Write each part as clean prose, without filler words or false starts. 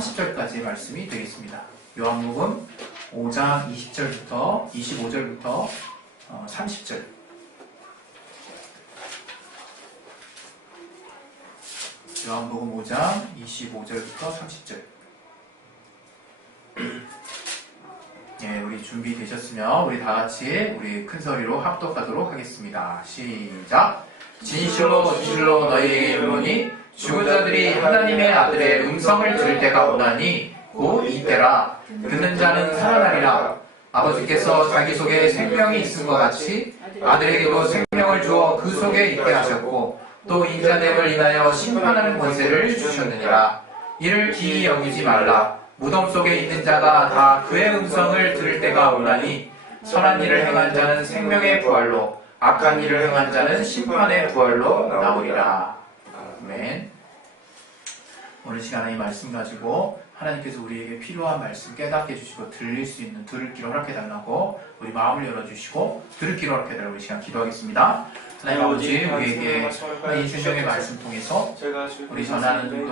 30절까지의 말씀이 되겠습니다. 요한복음 5장 20절부터 25절부터 30절. 요한복음 5장 25절부터 30절. 예, 우리 준비되셨으면 우리 다 같이 우리 큰 소리로 합독하도록 하겠습니다. 시작. 진실로 진실로 너희에게 이르노니 죽은 자들이 하나님의 아들의 음성을 들을 때가 오나니 곧 이때라. 듣는 자는 살아나리라. 아버지께서 자기 속에 생명이 있은 것 같이 아들에게도 생명을 주어 그 속에 있게 하셨고 또 인자됨을 인하여 심판하는 권세를 주셨느니라. 이를 기이 여기지 말라. 무덤 속에 있는 자가 다 그의 음성을 들을 때가 오나니 선한 일을 행한 자는 생명의 부활로 악한 일을 행한 자는 심판의 부활로 나오리라. 아멘. 오늘 시간에 이 말씀 가지고 하나님께서 우리에게 필요한 말씀 깨닫게 해주시고 들을 귀로 허락해달라고 우리 마음을 열어주시고 들을 귀로 허락해달라고 이 시간 기도하겠습니다. 하나님 아버지, 우리에게 이 생명의 말씀 통해서 우리 전하는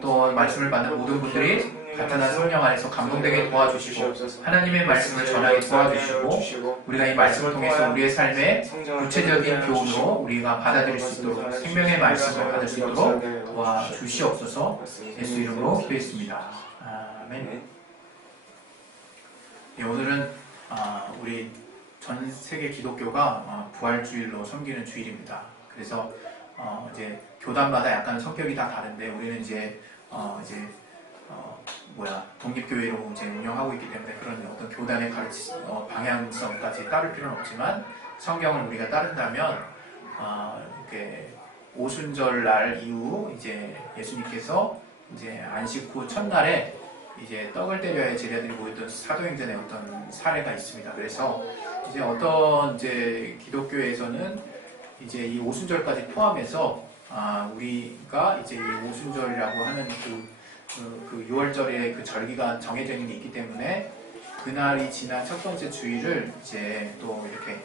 또 말씀을 받는 모든 분들이 나타난 성령 안에서 감동되게 도와주시고 하나님의 말씀을 전하게 도와주시고 우리가 이 말씀을 통해서 우리의 삶의 구체적인 교훈으로 우리가 받아들일 수 있도록 생명의 말씀을 받을 수 있도록 도와주시옵소서. 예수 이름으로 기도했습니다. 아멘. 네, 오늘은 우리 전 세계 기독교가 부활주일로 섬기는 주일입니다. 그래서 이제 교단마다 약간 성격이 다 다른데 우리는 이제 독립교회로 이제 운영하고 있기 때문에 그런 어떤 교단의 방향성까지 따를 필요는 없지만 성경을 우리가 따른다면 이렇게 오순절날 이후 이제 예수님께서 이제 안식 후 첫날에 이제 떡을 때려야 제자들이 모였던 사도행전의 어떤 사례가 있습니다. 그래서 이제 어떤 이제 기독교에서는 이제 이 오순절까지 포함해서 우리가 이제 이 오순절이라고 하는 그 6월절에 그 절기가 정해져 있는 게 있기 때문에 그날이 지난 첫 번째 주일을 이제 또 이렇게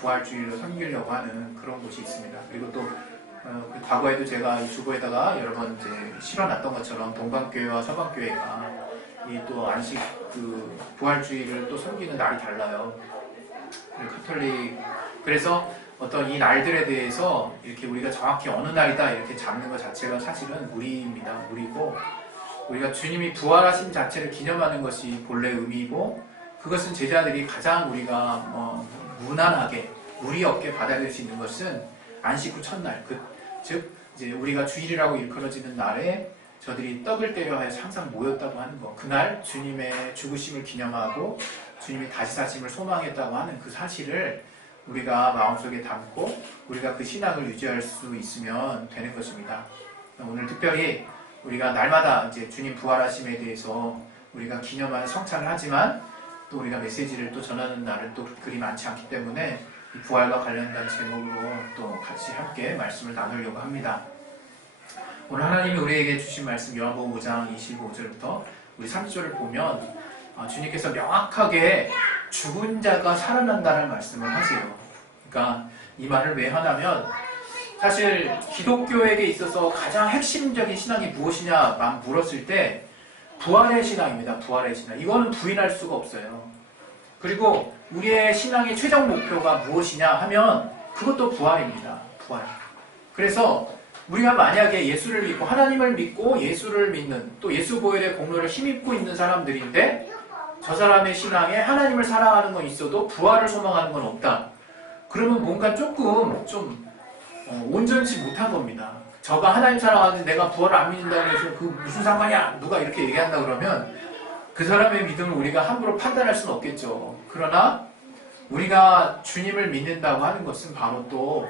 부활주일로 섬기려고 하는 그런 곳이 있습니다. 그리고 또 그 과거에도 제가 이 주보에다가 여러 번 이제 실어놨던 것처럼 동방교회와 서방교회가 이 또 안식 그 부활주일을 또 섬기는 날이 달라요. 그래서 어떤 이 날들에 대해서 이렇게 우리가 정확히 어느 날이다 이렇게 잡는 것 자체가 사실은 무리입니다. 무리고 우리가 주님이 부활하신 자체를 기념하는 것이 본래 의미이고 그것은 제자들이 가장 우리가 무난하게 무리 없게 받아들일 수 있는 것은 안식 후 첫날 즉 이제 우리가 주일이라고 일컬어지는 날에 저들이 떡을 때려 하여서 항상 모였다고 하는 것, 그날 주님의 죽으심을 기념하고 주님이 다시 사심을 소망했다고 하는 그 사실을 우리가 마음속에 담고 우리가 그 신앙을 유지할 수 있으면 되는 것입니다. 오늘 특별히 우리가 날마다 이제 주님 부활하심에 대해서 우리가 기념하는 성찬을 하지만 또 우리가 메시지를 또 전하는 날은 또 그리 많지 않기 때문에 이 부활과 관련된 제목으로 또 같이 함께 말씀을 나누려고 합니다. 오늘 하나님이 우리에게 주신 말씀 요한복음 5장 25절부터 우리 30절을 보면 주님께서 명확하게 죽은 자가 살아난다는 말씀을 하세요. 그러니까 이 말을 왜 하냐면 사실 기독교에게 있어서 가장 핵심적인 신앙이 무엇이냐만 물었을 때 부활의 신앙입니다. 부활의 신앙. 이거는 부인할 수가 없어요. 그리고 우리의 신앙의 최종 목표가 무엇이냐 하면 그것도 부활입니다. 부활. 그래서 우리가 만약에 예수를 믿고 하나님을 믿고 예수를 믿는 또 예수 보혈의 공로를 힘입고 있는 사람들인데 저 사람의 신앙에 하나님을 사랑하는 건 있어도 부활을 소망하는 건 없다. 그러면 뭔가 조금 좀 온전치 못한 겁니다. 저가 하나님 사랑하는데 내가 부활을 안 믿는다고 해서 그 무슨 상관이야? 누가 이렇게 얘기한다 그러면 그 사람의 믿음을 우리가 함부로 판단할 수는 없겠죠. 그러나 우리가 주님을 믿는다고 하는 것은 바로 또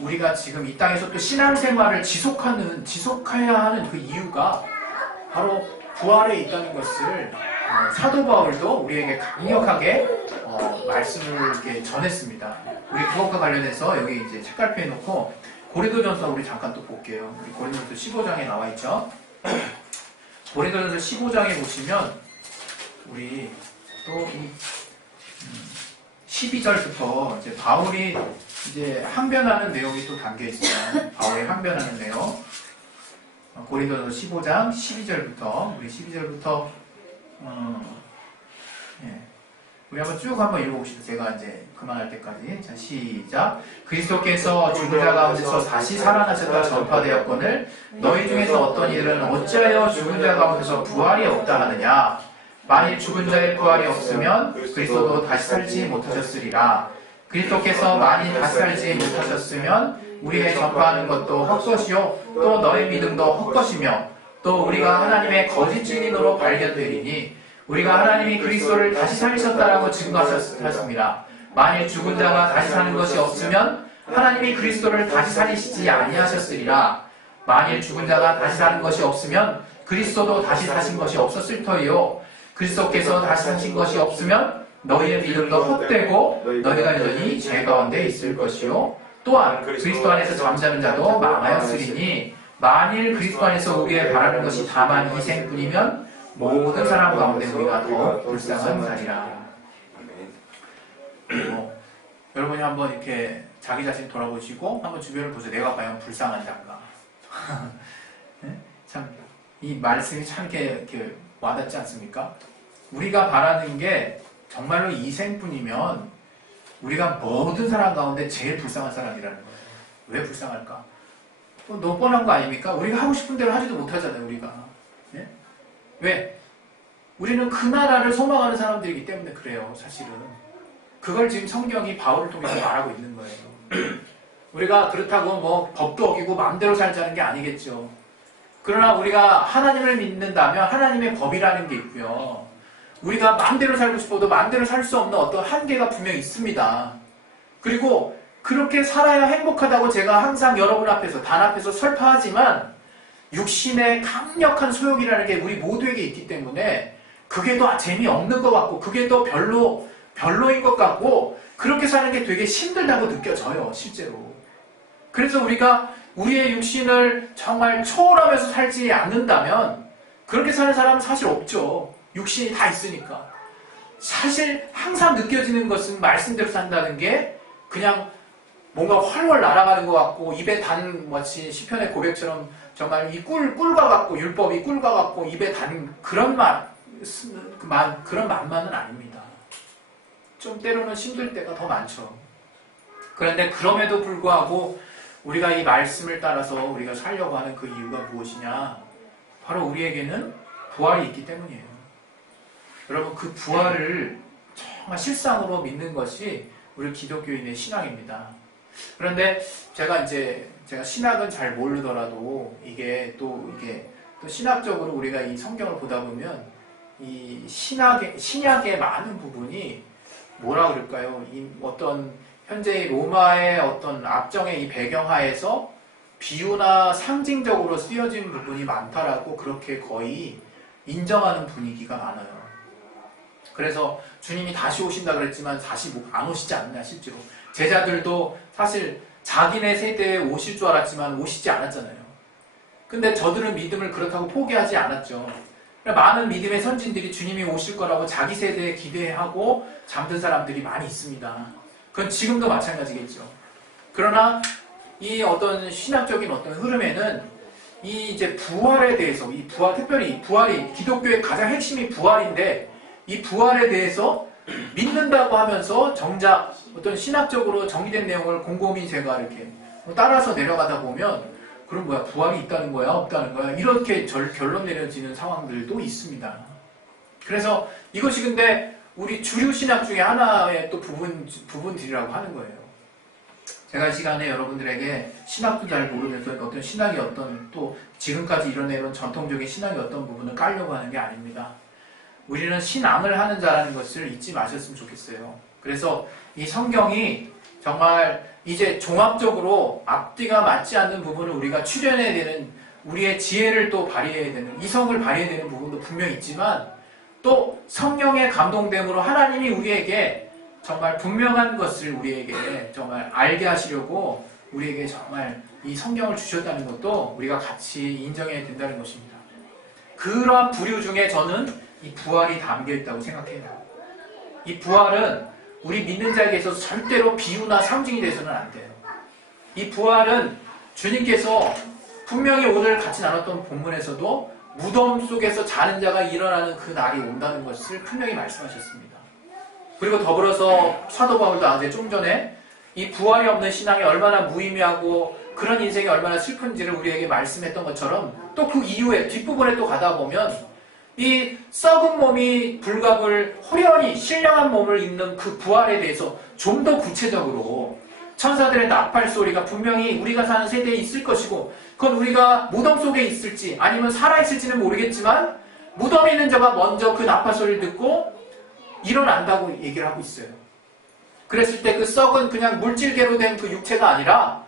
우리가 지금 이 땅에서 또 신앙생활을 지속해야 하는 그 이유가 바로 부활에 있다는 것을 사도 바울도 우리에게 강력하게 말씀을 이렇게 전했습니다. 우리 그것과 관련해서 여기 이제 책갈피에 놓고 고린도전서 우리 잠깐 또 볼게요. 우리 고린도전서 15장에 나와 있죠. 고린도전서 15장에 보시면 우리 또 이 12절부터 이제 바울이 이제 항변하는 내용이 또 담겨 있어요. 바울이 항변하는 내용. 고린도서 15장 12절부터 우리 12절부터 우리 한번 읽어봅시다. 제가 이제 그만할 때까지. 자, 시작. 그리스도께서 죽은 자 가운데서 다시 살아나셨다 전파되었거늘 너희 중에서 어떤 이들은 어찌하여 죽은 자 가운데서 부활이 없다 하느냐. 만일 죽은 자의 부활이 없으면 그리스도도 다시 살지 못하셨으리라. 그리스도께서 만일 다시 살지 못하셨으면 우리의 전파하는 것도 헛것이요 또 너의 믿음도 헛것이며 또 우리가 하나님의 거짓 증인으로 발견되리니 우리가 하나님이 그리스도를 다시 살리셨다라고 증거하셨습니다. 만일 죽은 자가 다시 사는 것이 없으면 하나님이 그리스도를 다시 살리시지 아니하셨으리라. 만일 죽은 자가 다시 사는 것이 없으면 그리스도도 다시 사신 것이 없었을 터이요. 그리스도께서 다시 사신 것이 없으면 너희의 믿음도 헛되고 너희가 여전히 죄 가운데 있을 것이요. 또한 그리스도 안에서 잠자는 자도 망하였으리니 만일 그리스도 안에서 우리의 바라는 것이 다만 이생뿐이면 모든 사람 가운데 우리가 더 불쌍한 자리라. 여러분이 한번 이렇게 자기 자신 돌아보시고 한번 주변을 보세요. 내가 과연 불쌍한 자인가? 참 이 말씀이 참 이렇게 와닿지 않습니까? 우리가 바라는 게 정말로 이생뿐이면 우리가 모든 사람 가운데 제일 불쌍한 사람이라는 거예요. 왜 불쌍할까? 너무 뻔한 거 아닙니까? 우리가 하고 싶은 대로 하지도 못하잖아요. 우리가. 예? 왜? 우리는 그 나라를 소망하는 사람들이기 때문에 그래요. 사실은. 그걸 지금 성경이 바울을 통해서 말하고 있는 거예요. 우리가 그렇다고 뭐 법도 어기고 마음대로 살자는 게 아니겠죠. 그러나 우리가 하나님을 믿는다면 하나님의 법이라는 게 있고요. 우리가 마음대로 살고 싶어도 마음대로 살 수 없는 어떤 한계가 분명히 있습니다. 그리고 그렇게 살아야 행복하다고 제가 항상 여러분 앞에서 단 앞에서 설파하지만 육신의 강력한 소욕이라는 게 우리 모두에게 있기 때문에 그게 더 재미없는 것 같고 그게 더 별로인 것 같고 그렇게 사는 게 되게 힘들다고 느껴져요. 실제로. 그래서 우리가 우리의 육신을 정말 초월하면서 살지 않는다면 그렇게 사는 사람은 사실 없죠. 육신이 다 있으니까. 사실 항상 느껴지는 것은 말씀대로 산다는 게 그냥 뭔가 훨훨 날아가는 것 같고 입에 단 마치 시편의 고백처럼 정말 이 꿀과 같고 율법이 꿀과 같고 입에 단 그런 그런 맛만은 아닙니다. 좀 때로는 힘들 때가 더 많죠. 그런데 그럼에도 불구하고 우리가 이 말씀을 따라서 우리가 살려고 하는 그 이유가 무엇이냐? 바로 우리에게는 부활이 있기 때문이에요. 여러분 그 부활을 정말 실상으로 믿는 것이 우리 기독교인의 신앙입니다. 그런데 제가 신학은 잘 모르더라도 이게 또 신학적으로 우리가 이 성경을 보다 보면 이 신약의 많은 부분이 뭐라 그럴까요? 이 어떤 현재의 로마의 어떤 압정의 이 배경하에서 비유나 상징적으로 쓰여진 부분이 많다라고 그렇게 거의 인정하는 분위기가 많아요. 그래서 주님이 다시 오신다 그랬지만 다시 안 오시지 않느냐 실제로. 제자들도 사실 자기네 세대에 오실 줄 알았지만 오시지 않았잖아요. 근데 저들은 믿음을 그렇다고 포기하지 않았죠. 많은 믿음의 선진들이 주님이 오실 거라고 자기 세대에 기대하고 잠든 사람들이 많이 있습니다. 그건 지금도 마찬가지겠죠. 그러나 이 어떤 신학적인 어떤 흐름에는 이 이제 부활에 대해서 특별히 부활이 기독교의 가장 핵심이 부활인데 이 부활에 대해서 믿는다고 하면서 정작 어떤 신학적으로 정의된 내용을 곰곰이 제가 이렇게 따라서 내려가다 보면 그럼 뭐야 부활이 있다는 거야 없다는 거야 이렇게 결론 내려지는 상황들도 있습니다. 그래서 이것이 근데 우리 주류 신학 중에 하나의 또 부분들이라고 하는 거예요. 제가 이 시간에 여러분들에게 신학도 잘 모르면서 어떤 신학이 어떤 또 지금까지 이뤄내온 전통적인 신학의 어떤 부분을 깔려고 하는 게 아닙니다. 우리는 신앙을 하는 자라는 것을 잊지 마셨으면 좋겠어요. 그래서 이 성경이 정말 이제 종합적으로 앞뒤가 맞지 않는 부분을 우리가 추려내야 되는 우리의 지혜를 또 발휘해야 되는 이성을 발휘해야 되는 부분도 분명히 있지만 또 성령의 감동됨으로 하나님이 우리에게 정말 분명한 것을 우리에게 정말 알게 하시려고 우리에게 정말 이 성경을 주셨다는 것도 우리가 같이 인정해야 된다는 것입니다. 그러한 부류 중에 저는 이 부활이 담겨 있다고 생각해요. 이 부활은 우리 믿는 자에게 있어서 절대로 비유나 상징이 돼서는 안 돼요. 이 부활은 주님께서 분명히 오늘 같이 나눴던 본문에서도 무덤 속에서 자는 자가 일어나는 그 날이 온다는 것을 분명히 말씀하셨습니다. 그리고 더불어서 사도 바울도 아제 좀 전에 이 부활이 없는 신앙이 얼마나 무의미하고 그런 인생이 얼마나 슬픈지를 우리에게 말씀했던 것처럼 또 그 이후에 뒷부분에 또 가다 보면 이 썩은 몸이 불갑을 호련히 신령한 몸을 입는 그 부활에 대해서 좀 더 구체적으로 천사들의 나팔 소리가 분명히 우리가 사는 세대에 있을 것이고 그건 우리가 무덤 속에 있을지 아니면 살아있을지는 모르겠지만 무덤에 있는 자가 먼저 그 나팔 소리를 듣고 일어난다고 얘기를 하고 있어요. 그랬을 때 그 썩은 그냥 물질계로 된 그 육체가 아니라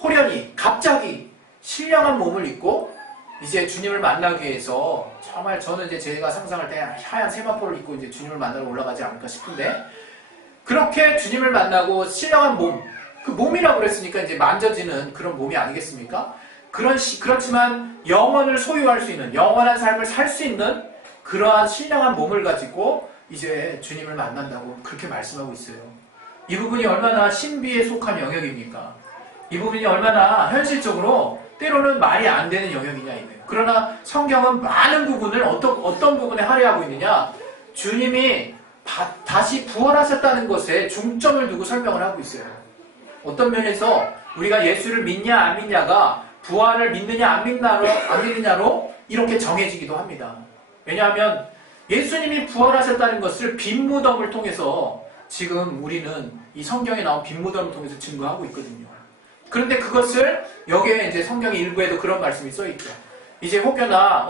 호련히 갑자기 신령한 몸을 입고 이제 주님을 만나기 위해서 정말 저는 이제 제가 상상할 때 하얀 세마포를 입고 이제 주님을 만나러 올라가지 않을까 싶은데 그렇게 주님을 만나고 신령한 몸, 그 몸이라고 그랬으니까 이제 만져지는 그런 몸이 아니겠습니까? 그렇지만 영원을 소유할 수 있는, 영원한 삶을 살 수 있는 그러한 신령한 몸을 가지고 이제 주님을 만난다고 그렇게 말씀하고 있어요. 이 부분이 얼마나 신비에 속한 영역입니까? 이 부분이 얼마나 현실적으로 때로는 말이 안 되는 영역이냐 이거예요. 그러나 성경은 많은 부분을 어떤 부분에 할애하고 있느냐? 주님이 다시 부활하셨다는 것에 중점을 두고 설명을 하고 있어요. 어떤 면에서 우리가 예수를 믿냐 안 믿냐가 부활을 믿느냐 안 믿느냐로 이렇게 정해지기도 합니다. 왜냐하면 예수님이 부활하셨다는 것을 빈 무덤을 통해서 지금 우리는 이 성경에 나온 빈 무덤을 통해서 증거하고 있거든요. 그런데 그것을 여기에 이제 성경의 일부에도 그런 말씀이 써있죠. 이제 혹여나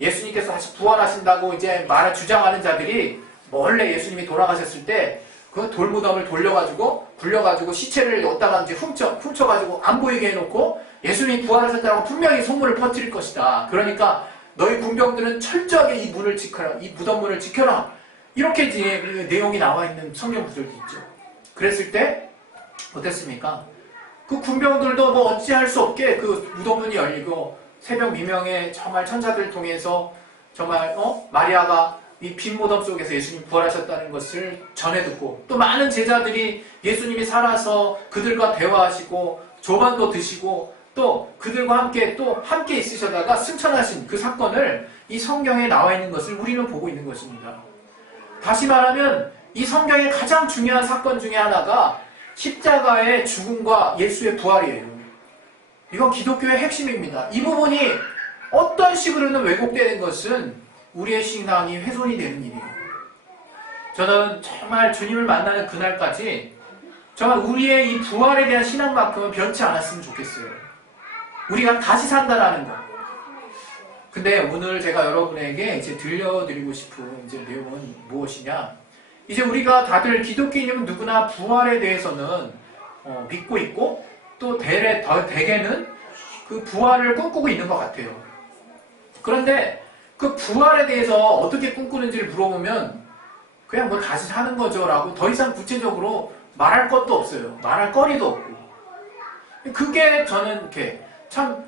예수님께서 다시 부활하신다고 이제 말을 주장하는 자들이 원래 예수님이 돌아가셨을 때 그 돌무덤을 굴려가지고 시체를 어디다가 이제 훔쳐가지고 안 보이게 해놓고 예수님이 부활하셨다고 분명히 소문을 퍼뜨릴 것이다. 그러니까 너희 군병들은 철저하게 이 문을 지켜라. 이 무덤 문을 지켜라. 이렇게 이제 내용이 나와 있는 성경 구절도 있죠. 그랬을 때 어땠습니까? 그 군병들도 뭐 어찌할 수 없게 그 무덤 문이 열리고 새벽 미명에 정말 천사들을 통해서 정말 마리아가 이 빈 무덤 속에서 예수님 부활하셨다는 것을 전해 듣고 또 많은 제자들이 예수님이 살아서 그들과 대화하시고 조반도 드시고 또 그들과 함께 있으셔다가 승천하신 그 사건을 이 성경에 나와 있는 것을 우리는 보고 있는 것입니다. 다시 말하면 이 성경의 가장 중요한 사건 중에 하나가 십자가의 죽음과 예수의 부활이에요. 이건 기독교의 핵심입니다. 이 부분이 어떤 식으로는 왜곡되는 것은 우리의 신앙이 훼손이 되는 일이에요. 저는 정말 주님을 만나는 그날까지 정말 우리의 이 부활에 대한 신앙만큼은 변치 않았으면 좋겠어요. 우리가 다시 산다라는 거. 근데 오늘 제가 여러분에게 이제 들려드리고 싶은 이제 내용은 무엇이냐? 이제 우리가 다들 기독교인이면 누구나 부활에 대해서는 믿고 있고 또 대개는 그 부활을 꿈꾸고 있는 것 같아요. 그런데 그 부활에 대해서 어떻게 꿈꾸는지를 물어보면 그냥 뭐 다시 사는 거죠 라고 더 이상 구체적으로 말할 것도 없어요. 말할 거리도 없고. 그게 저는 이렇게 참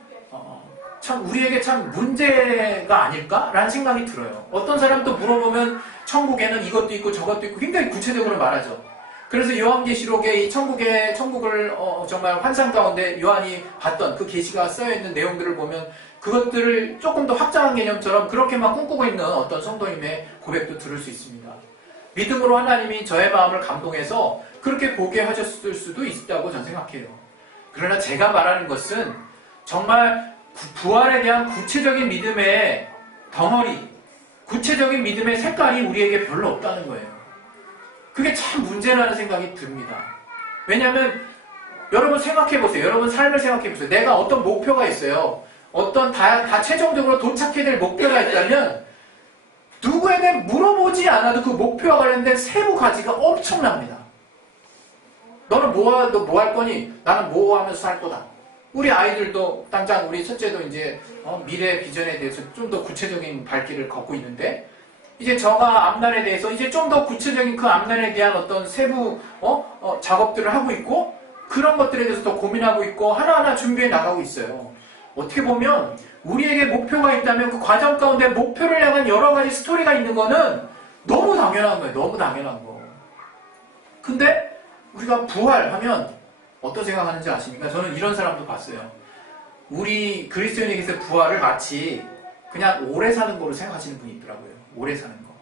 우리에게 참 문제가 아닐까라는 생각이 들어요. 어떤 사람도 물어보면 천국에는 이것도 있고 저것도 있고 굉장히 구체적으로 말하죠. 그래서 요한계시록에 이 천국을 정말 환상 가운데 요한이 봤던 그 계시가 써있는 내용들을 보면 그것들을 조금 더 확장한 개념처럼 그렇게만 꿈꾸고 있는 어떤 성도님의 고백도 들을 수 있습니다. 믿음으로 하나님이 저의 마음을 감동해서 그렇게 보게 하셨을 수도 있다고 저는 생각해요. 그러나 제가 말하는 것은 정말 부활에 대한 구체적인 믿음의 덩어리, 구체적인 믿음의 색깔이 우리에게 별로 없다는 거예요. 그게 참 문제라는 생각이 듭니다. 왜냐하면 여러분 생각해보세요. 여러분 삶을 생각해보세요. 내가 어떤 목표가 있어요. 어떤 다 최종적으로 도착해야 될 목표가 있다면 누구에게 물어보지 않아도 그 목표와 관련된 세부 가지가 엄청납니다. 너는 너 할 거니? 나는 뭐 하면서 살 거다. 우리 아이들도 당장 우리 첫째도 이제 미래 비전에 대해서 좀 더 구체적인 발길을 걷고 있는데 이제 저가 앞날에 대해서 이제 좀 더 구체적인 그 앞날에 대한 어떤 세부 작업들을 하고 있고 그런 것들에 대해서 더 고민하고 있고 하나하나 준비해 나가고 있어요. 어떻게 보면 우리에게 목표가 있다면 그 과정 가운데 목표를 향한 여러 가지 스토리가 있는 거는 너무 당연한 거예요. 너무 당연한 거. 근데 우리가 부활하면 어떤 생각하는지 아십니까? 저는 이런 사람도 봤어요. 우리 그리스도인에게서 부활을 마치 그냥 오래 사는 거로 생각하시는 분이 있더라고요. 오래 사는 거.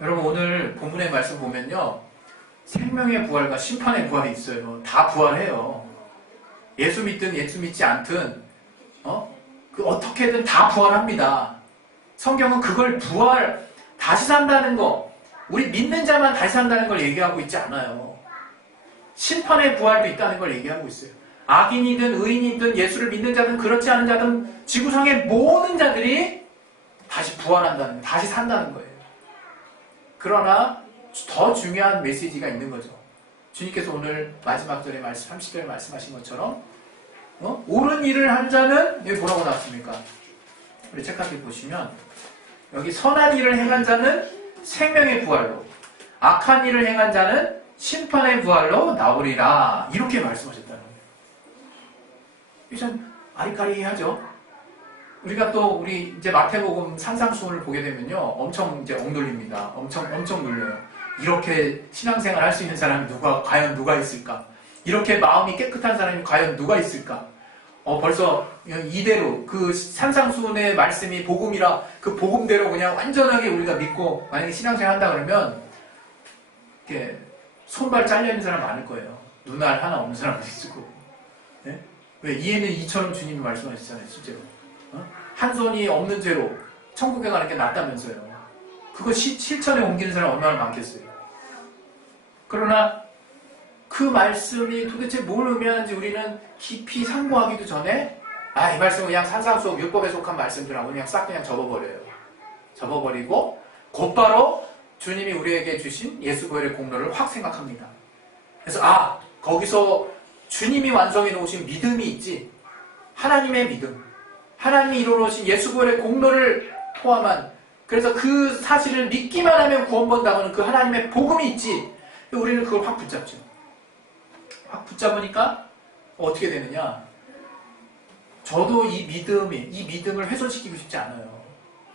여러분 오늘 본문의 말씀 보면요. 생명의 부활과 심판의 부활이 있어요. 다 부활해요. 예수 믿든 예수 믿지 않든 어떻게든 다 부활합니다. 성경은 그걸 부활, 다시 산다는 거, 우리 믿는 자만 다시 산다는 걸 얘기하고 있지 않아요. 심판의 부활도 있다는 걸 얘기하고 있어요. 악인이든 의인이든 예수를 믿는 자든 그렇지 않은 자든 지구상의 모든 자들이 다시 부활한다는 거예요. 다시 산다는 거예요. 그러나 더 중요한 메시지가 있는 거죠. 주님께서 오늘 마지막 절에 30절에 말씀하신 것처럼 옳은 일을 한 자는 여기 뭐라고 나왔습니까? 우리 책까지 보시면 여기 선한 일을 행한 자는 생명의 부활로, 악한 일을 행한 자는 심판의 부활로 나오리라, 이렇게 말씀하셨다는 거예요. 참 아리까리하죠. 우리가 또 우리 이제 마태복음 산상수훈을 보게 되면요, 엄청 이제 억눌립니다. 엄청 눌려요. 이렇게 신앙생활 할 수 있는 사람이 과연 누가 있을까? 이렇게 마음이 깨끗한 사람이 과연 누가 있을까? 벌써 이대로 그 산상수훈의 말씀이 복음이라 그 복음대로 그냥 완전하게 우리가 믿고 만약에 신앙생활 한다 그러면 이렇게 손발 잘려있는 사람 많을 거예요. 눈알 하나 없는 사람도 있을 거고. 네? 왜? 이에는 이처럼 주님이 말씀하셨잖아요. 실제로. 한 손이 없는 죄로 천국에 가는 게 낫다면서요. 그거 실천에 옮기는 사람 얼마나 많겠어요. 그러나 그 말씀이 도대체 뭘 의미하는지 우리는 깊이 상고하기도 전에 이 말씀은 그냥 산상수훈 율법에 속한 말씀들하고 그냥 싹 그냥 접어버려요. 접어버리고 곧바로 주님이 우리에게 주신 예수 부활의 공로를 확 생각합니다. 그래서 거기서 주님이 완성해 놓으신 믿음이 있지. 하나님의 믿음. 하나님이 이루어놓으신 예수 부활의 공로를 포함한, 그래서 그 사실을 믿기만 하면 구원받는다는 그 하나님의 복음이 있지. 우리는 그걸 확 붙잡죠. 확 붙잡으니까 어떻게 되느냐. 저도 이 믿음을 훼손시키고 싶지 않아요.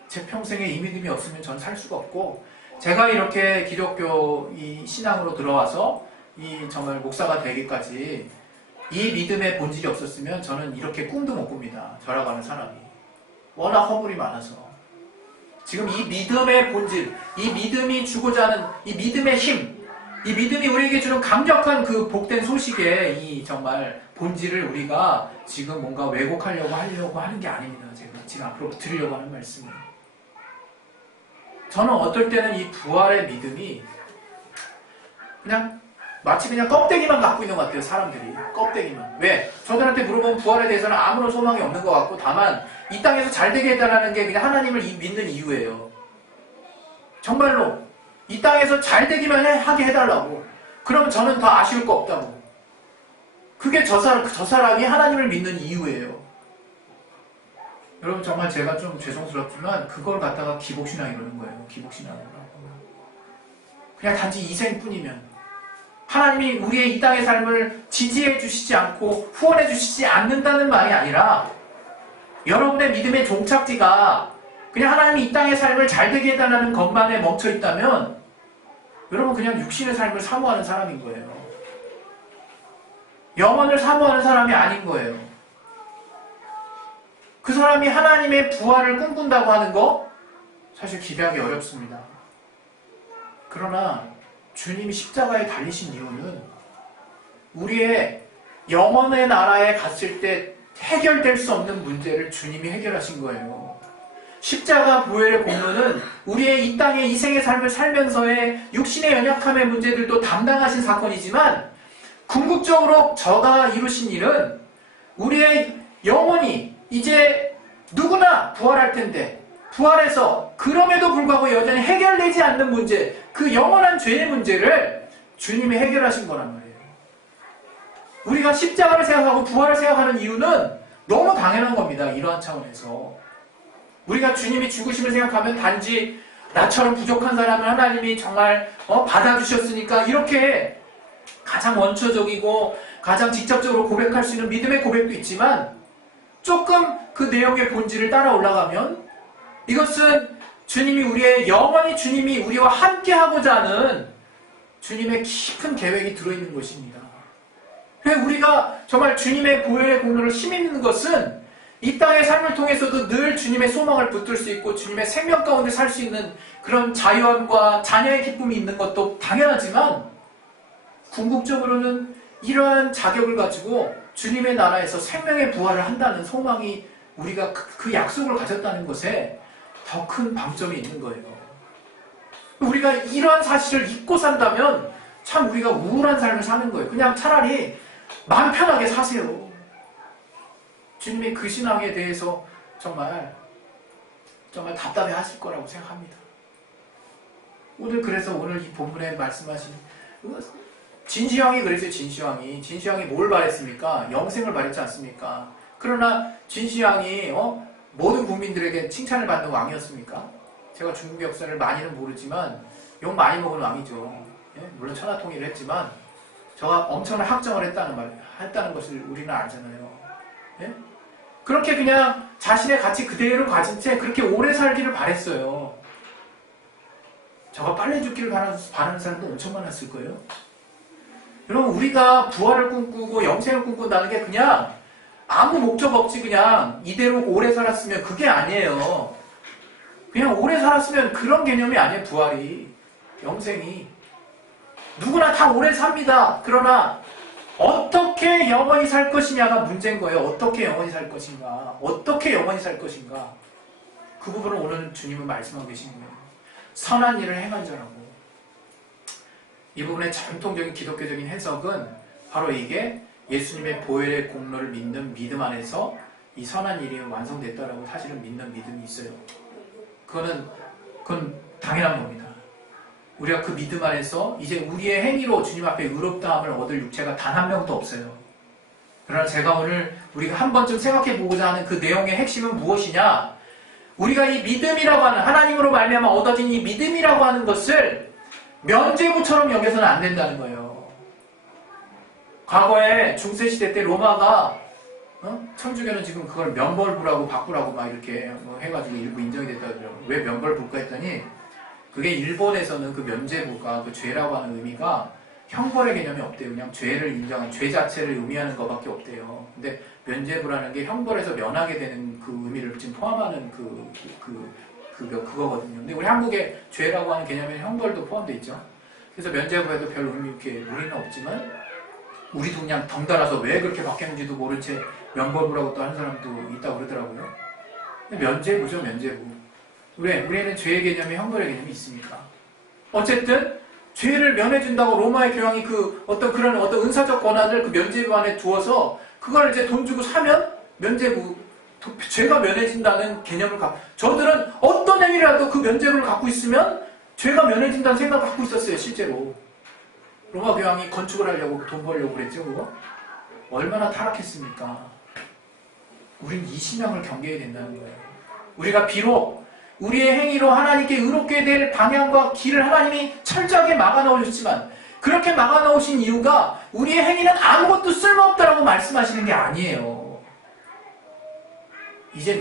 제 평생에 이 믿음이 없으면 전 살 수가 없고, 제가 이렇게 기독교 이 신앙으로 들어와서 이 정말 목사가 되기까지 이 믿음의 본질이 없었으면 저는 이렇게 꿈도 못 꿉니다. 저라고 하는 사람이. 워낙 허물이 많아서. 지금 이 믿음의 본질, 이 믿음이 주고자 하는 이 믿음의 힘, 이 믿음이 우리에게 주는 강력한 그 복된 소식의 이 정말 본질을 우리가 지금 뭔가 왜곡하려고 하는 게 아닙니다. 제가 지금 앞으로 드리려고 하는 말씀이. 저는 어떨 때는 이 부활의 믿음이 마치 그냥 껍데기만 갖고 있는 것 같아요. 사람들이. 껍데기만. 왜? 저들한테 물어보면 부활에 대해서는 아무런 소망이 없는 것 같고, 다만 이 땅에서 잘 되게 해달라는 게 그냥 하나님을 믿는 이유예요. 정말로 이 땅에서 잘 되기만 하게 해달라고. 그러면 저는 더 아쉬울 거 없다고. 그게 저 사람이 하나님을 믿는 이유예요. 여러분 정말 제가 좀 죄송스럽지만 그걸 갖다가 기복신앙이라는 거예요. 기복신앙이라고. 그냥 단지 이생뿐이면 하나님이 우리의 이 땅의 삶을 지지해 주시지 않고 후원해 주시지 않는다는 말이 아니라, 여러분의 믿음의 종착지가 그냥 하나님이 이 땅의 삶을 잘 되게 해달라는 것만에 멈춰 있다면 여러분 그냥 육신의 삶을 사모하는 사람인 거예요. 영혼을 사모하는 사람이 아닌 거예요. 그 사람이 하나님의 부활을 꿈꾼다고 하는 거 사실 기대하기 어렵습니다. 그러나 주님이 십자가에 달리신 이유는 우리의 영혼의 나라에 갔을 때 해결될 수 없는 문제를 주님이 해결하신 거예요. 십자가 부활의 공로는 우리의 이 땅의 이생의 삶을 살면서의 육신의 연약함의 문제들도 담당하신 사건이지만, 궁극적으로 저가 이루신 일은 우리의 영혼이 이제 누구나 부활할 텐데, 부활해서 그럼에도 불구하고 여전히 해결되지 않는 문제, 그 영원한 죄의 문제를 주님이 해결하신 거란 말이에요. 우리가 십자가를 생각하고 부활을 생각하는 이유는 너무 당연한 겁니다. 이러한 차원에서. 우리가 주님이 죽으심을 생각하면 단지 나처럼 부족한 사람을 하나님이 정말 받아주셨으니까 이렇게 가장 원초적이고 가장 직접적으로 고백할 수 있는 믿음의 고백도 있지만, 조금 그 내용의 본질을 따라 올라가면 이것은 주님이 영원히 주님이 우리와 함께 하고자 하는 주님의 깊은 계획이 들어있는 것입니다. 그래서 우리가 정말 주님의 보혈의 공로를 힘입는 것은 이 땅의 삶을 통해서도 늘 주님의 소망을 붙들 수 있고 주님의 생명 가운데 살 수 있는 그런 자유함과 자녀의 기쁨이 있는 것도 당연하지만 궁극적으로는 이러한 자격을 가지고 주님의 나라에서 생명의 부활을 한다는 소망이 우리가 그 약속을 가졌다는 것에 더 큰 방점이 있는 거예요. 우리가 이러한 사실을 잊고 산다면 참 우리가 우울한 삶을 사는 거예요. 그냥 차라리 마음 편하게 사세요. 주님의 그 신앙에 대해서 정말 답답해 하실 거라고 생각합니다. 그래서 오늘 이 본문에 말씀하신 진시황이 그랬어요. 진시황이 뭘 바랬습니까? 영생을 바랬지 않습니까? 그러나 진시황이 모든 국민들에게 칭찬을 받는 왕이었습니까? 제가 중국 역사를 많이는 모르지만 욕 많이 먹은 왕이죠. 예? 물론 천하통일을 했지만 저가 엄청난 학정을 했다는 것을 우리는 알잖아요. 예? 그렇게 그냥 자신의 가치 그대로 가진 채 그렇게 오래 살기를 바랬어요. 저가 빨리 죽기를 바라는 사람도 엄청 많았을 거예요. 여러분, 우리가 부활을 꿈꾸고 영생을 꿈꾼다는 게 그냥 아무 목적 없이 그냥 이대로 오래 살았으면 그게 아니에요. 그냥 오래 살았으면 그런 개념이 아니에요. 부활이, 영생이. 누구나 다 오래 삽니다. 그러나 어떻게 영원히 살 것이냐가 문제인 거예요. 어떻게 영원히 살 것인가. 그 부분을 오늘 주님은 말씀하고 계신 거예요. 선한 일을 행한 자라고. 이 부분의 전통적인 기독교적인 해석은 바로 이게 예수님의 보혈의 공로를 믿는 믿음 안에서 이 선한 일이 완성됐다라고 사실은 믿는 믿음이 있어요. 그건 당연한 겁니다. 우리가 그 믿음 안에서 이제 우리의 행위로 주님 앞에 의롭다함을 얻을 육체가 단 한 명도 없어요. 그러나 제가 오늘 우리가 한 번쯤 생각해 보고자 하는 그 내용의 핵심은 무엇이냐? 우리가 이 믿음이라고 하는, 하나님으로 말미암아 얻어진 이 믿음이라고 하는 것을 면죄부처럼 여겨서는 안 된다는 거예요. 과거에 중세시대 때 로마가 천주교는 지금 그걸 면벌부라고 바꾸라고 막 이렇게 해가지고 일부 인정이 됐다 그러더라고요. 왜 면벌부가 했더니 그게 일본에서는 그 면죄부가 그 죄라고 하는 의미가 형벌의 개념이 없대요. 그냥 죄를 인정한, 죄 자체를 의미하는 것밖에 없대요. 근데 면죄부라는 게 형벌에서 면하게 되는 그 의미를 지금 포함하는 그거거든요. 근데 우리 한국에 죄라고 하는 개념에는 형벌도 포함되어 있죠. 그래서 면죄부에도 별 의미 이렇게 무리는 없지만 우리도 그냥 덩달아서 왜 그렇게 바뀌었는지도 모른 채 면벌부라고 또 하는 사람도 있다고 그러더라고요. 근데 면죄부죠, 면죄부. 왜? 우리에는 죄의 개념이 형벌의 개념이 있습니까? 어쨌든 죄를 면해준다고 로마의 교황이 어떤 은사적 권한을 그 면죄부 안에 두어서 그걸 이제 돈 주고 사면 면죄부, 죄가 면해진다는 개념을 갖고, 저들은 어떤 행위라도 그 면죄부를 갖고 있으면 죄가 면해진다는 생각을 갖고 있었어요, 실제로. 로마 교황이 건축을 하려고 돈 벌려고 그랬죠, 그거? 얼마나 타락했습니까? 우린 이 신앙을 경계해야 된다는 거예요. 우리가 비록 우리의 행위로 하나님께 의롭게 될 방향과 길을 하나님이 철저하게 막아놓으셨지만 그렇게 막아놓으신 이유가 우리의 행위는 아무것도 쓸모없다라고 말씀하시는 게 아니에요. 이제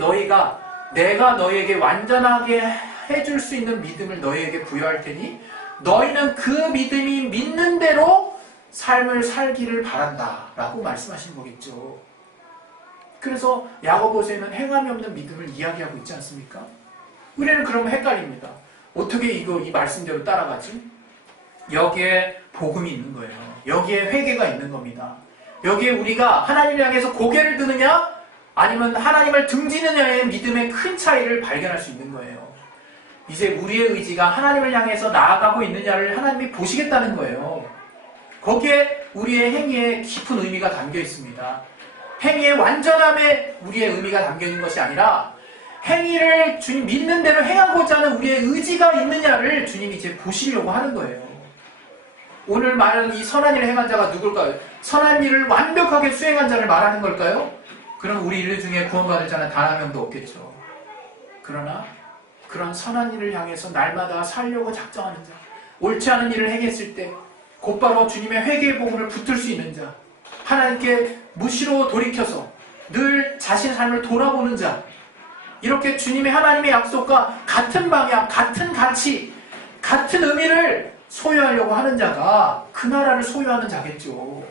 내가 너희에게 완전하게 해줄 수 있는 믿음을 너희에게 부여할 테니 너희는 그 믿음이 믿는 대로 삶을 살기를 바란다 라고 말씀하신 거겠죠. 그래서 야고보서에는 행함이 없는 믿음을 이야기하고 있지 않습니까? 우리는 그러면 헷갈립니다. 어떻게 이 말씀대로 따라가지? 여기에 복음이 있는 거예요. 여기에 회개가 있는 겁니다. 여기에 우리가 하나님을 향해서 고개를 드느냐 아니면 하나님을 등지느냐의 믿음의 큰 차이를 발견할 수 있는 거예요. 이제 우리의 의지가 하나님을 향해서 나아가고 있느냐를 하나님이 보시겠다는 거예요. 거기에 우리의 행위에 깊은 의미가 담겨 있습니다. 행위의 완전함에 우리의 의미가 담겨 있는 것이 아니라 행위를 주님 믿는 대로 행하고자 하는 우리의 의지가 있느냐를 주님이 이제 보시려고 하는 거예요. 오늘 말하는 이 선한 일을 행한 자가 누굴까요? 선한 일을 완벽하게 수행한 자를 말하는 걸까요? 그럼 우리 인류 중에 구원받을 자는 단 한 명도 없겠죠. 그러나 그런 선한 일을 향해서 날마다 살려고 작정하는 자, 옳지 않은 일을 행했을 때 곧바로 주님의 회개의 복음을 붙들 수 있는 자, 하나님께 무시로 돌이켜서 늘 자신의 삶을 돌아보는 자, 이렇게 주님의 하나님의 약속과 같은 방향, 같은 가치, 같은 의미를 소유하려고 하는 자가 그 나라를 소유하는 자겠죠.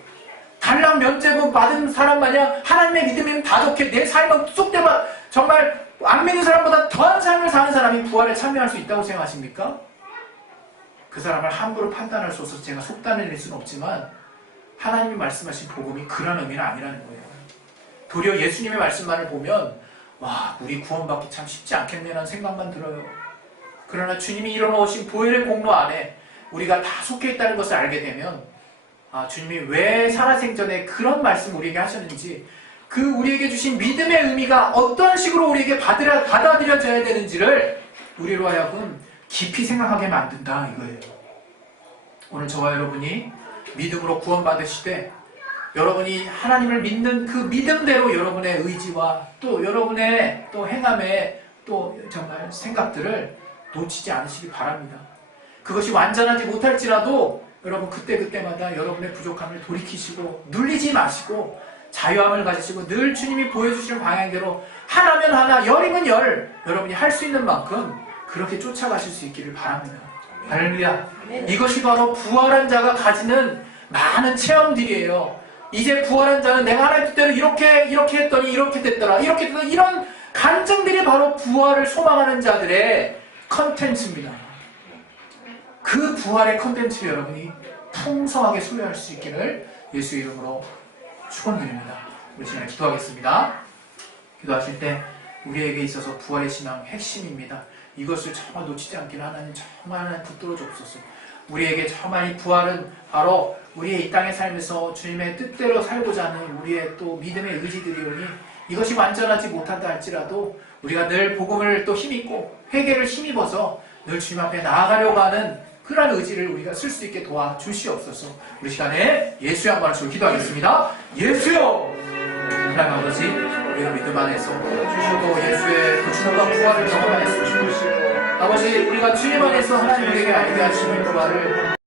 단락 면죄부 받은 사람 마냥 하나님의 믿음이면 다 좋게 내 삶은 쑥대만 정말 안 믿는 사람보다 더한 삶을 사는 사람이 부활에 참여할 수 있다고 생각하십니까? 그 사람을 함부로 판단할 수 없어서 제가 속단을 낼 수는 없지만 하나님이 말씀하신 복음이 그런 의미는 아니라는 거예요. 도리어 예수님의 말씀만을 보면 와, 우리 구원받기 참 쉽지 않겠네라는 생각만 들어요. 그러나 주님이 이뤄놓으신 보혈의 공로 안에 우리가 다 속해 있다는 것을 알게 되면 주님이 왜 살아생전에 그런 말씀 우리에게 하셨는지, 그 우리에게 주신 믿음의 의미가 어떤 식으로 우리에게 받아들여져야 되는지를 우리로 하여금 깊이 생각하게 만든다 이거예요. 오늘 저와 여러분이 믿음으로 구원받으시되 여러분이 하나님을 믿는 그 믿음대로 여러분의 의지와 또 여러분의 또 행함의 또 정말 생각들을 놓치지 않으시기 바랍니다. 그것이 완전하지 못할지라도 여러분 그때그때마다 여러분의 부족함을 돌이키시고 눌리지 마시고 자유함을 가지시고 늘 주님이 보여주시는 방향대로 하나면 하나, 열이면 열, 여러분이 할 수 있는 만큼 그렇게 쫓아가실 수 있기를 바랍니다. 할렐루야. 이것이 바로 부활한 자가 가지는 많은 체험들이에요. 이제 부활한 자는 내가 하나님 뜻대로 이렇게 했더니 이렇게 됐더라, 이렇게 됐더라, 이런 간증들이 바로 부활을 소망하는 자들의 컨텐츠입니다. 그 부활의 컨텐츠를 여러분이 풍성하게 소유할 수 있기를 예수 이름으로 축원드립니다. 우리 시간에 기도하겠습니다. 기도하실 때 우리에게 있어서 부활의 신앙 핵심입니다. 이것을 정말 놓치지 않기를 하나님 정말 하나님 붙들어 주옵소서. 우리에게 정말 이 부활은 바로 우리의 이 땅의 삶에서 주님의 뜻대로 살고자 하는 우리의 또 믿음의 의지들이오니 이것이 완전하지 못한다 할지라도 우리가 늘 복음을 또 힘입고 회개를 힘입어서 늘 주님 앞에 나아가려고 하는 그러한 의지를 우리가 쓸 수 있게 도와주시옵소서. 우리 시간에 예수의 한 말을 기도하겠습니다. 예수여! 하나님 아버지, 우리가 믿음 안에서 또 예수의 그 죽음과 부활을 경험하였습니다. 아버지, 우리가 주님 안에서 하나님 우리에게 알게 하시는 부활을